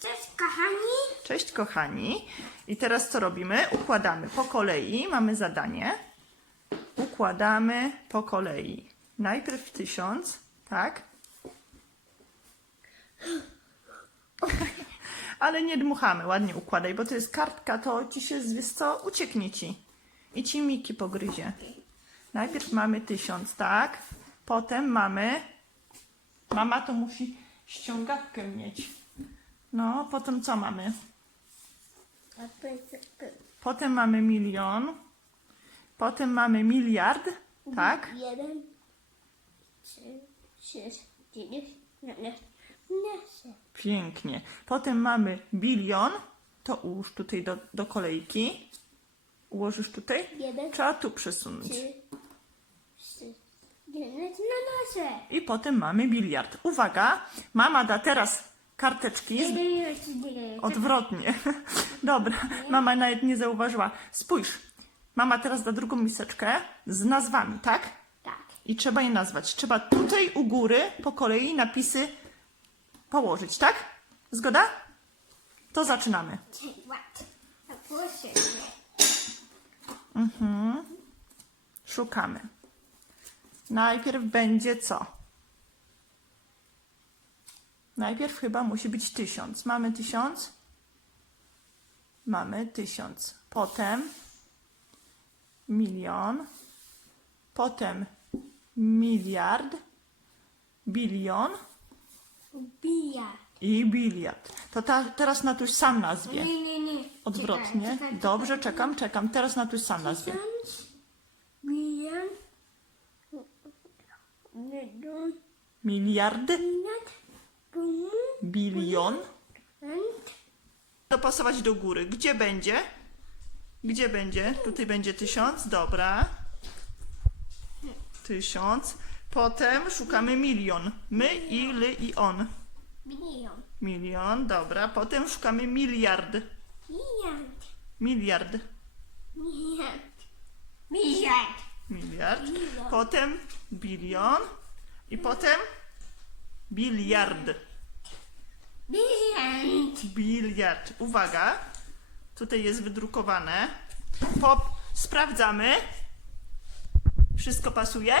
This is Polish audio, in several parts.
Cześć kochani. Cześć kochani. I teraz co robimy? Układamy po kolei. Mamy zadanie. Układamy po kolei. Najpierw tysiąc, tak? Ale nie dmuchamy, ładnie układaj, bo to jest kartka, to ci się, wiesz co, ucieknie ci. I ci Miki pogryzie. Najpierw mamy tysiąc, tak? Potem mamy... Mama to musi ściągawkę mieć. No, potem co mamy? Potem mamy milion. Potem mamy miliard, tak? Jeden, trzy, sześć, dziewięć. Pięknie. Potem mamy bilion. To ułóż tutaj do, do kolejki. Ułożysz tutaj? Jeden, Trzeba tu przesunąć. trzy, dziewięć. I potem mamy biliard. Uwaga, mama da teraz karteczki z. Odwrotnie. Dobra, mama nawet nie zauważyła. Spójrz, mama teraz da drugą miseczkę z nazwami, tak? Tak. I trzeba je nazwać. Trzeba tutaj u góry po kolei napisy położyć, tak? Zgoda? To zaczynamy. Proszę. Szukamy. Najpierw będzie co? Najpierw chyba musi być tysiąc. Mamy tysiąc? Mamy tysiąc. Potem milion. Potem miliard. Bilion Bija. i biliard. To ta, teraz Natuś sam nazwie. Nie, nie, nie. Odwrotnie. Czekaj, czekaj, Dobrze, czekaj. czekam, czekam. Teraz Natuś sam nazwie. Milion, Miliard, bum, bilion. dopasować do góry. Gdzie będzie? Gdzie będzie? Tutaj będzie tysiąc, dobra. Tysiąc. Potem szukamy milion. My, i, ly, i on. milion. Milion, dobra. Potem szukamy miliard. Miliard. Miliard. Miliard. Miliard. Miliard. Potem bilion. I potem biliard. Miliard. Biliard. Uwaga. Tutaj jest wydrukowane. Pop. Sprawdzamy. Wszystko pasuje?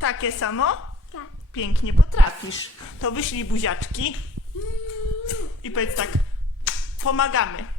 Takie samo? Tak. Pięknie potrafisz. To wyślij buziaczki i powiedz tak. Pomagamy.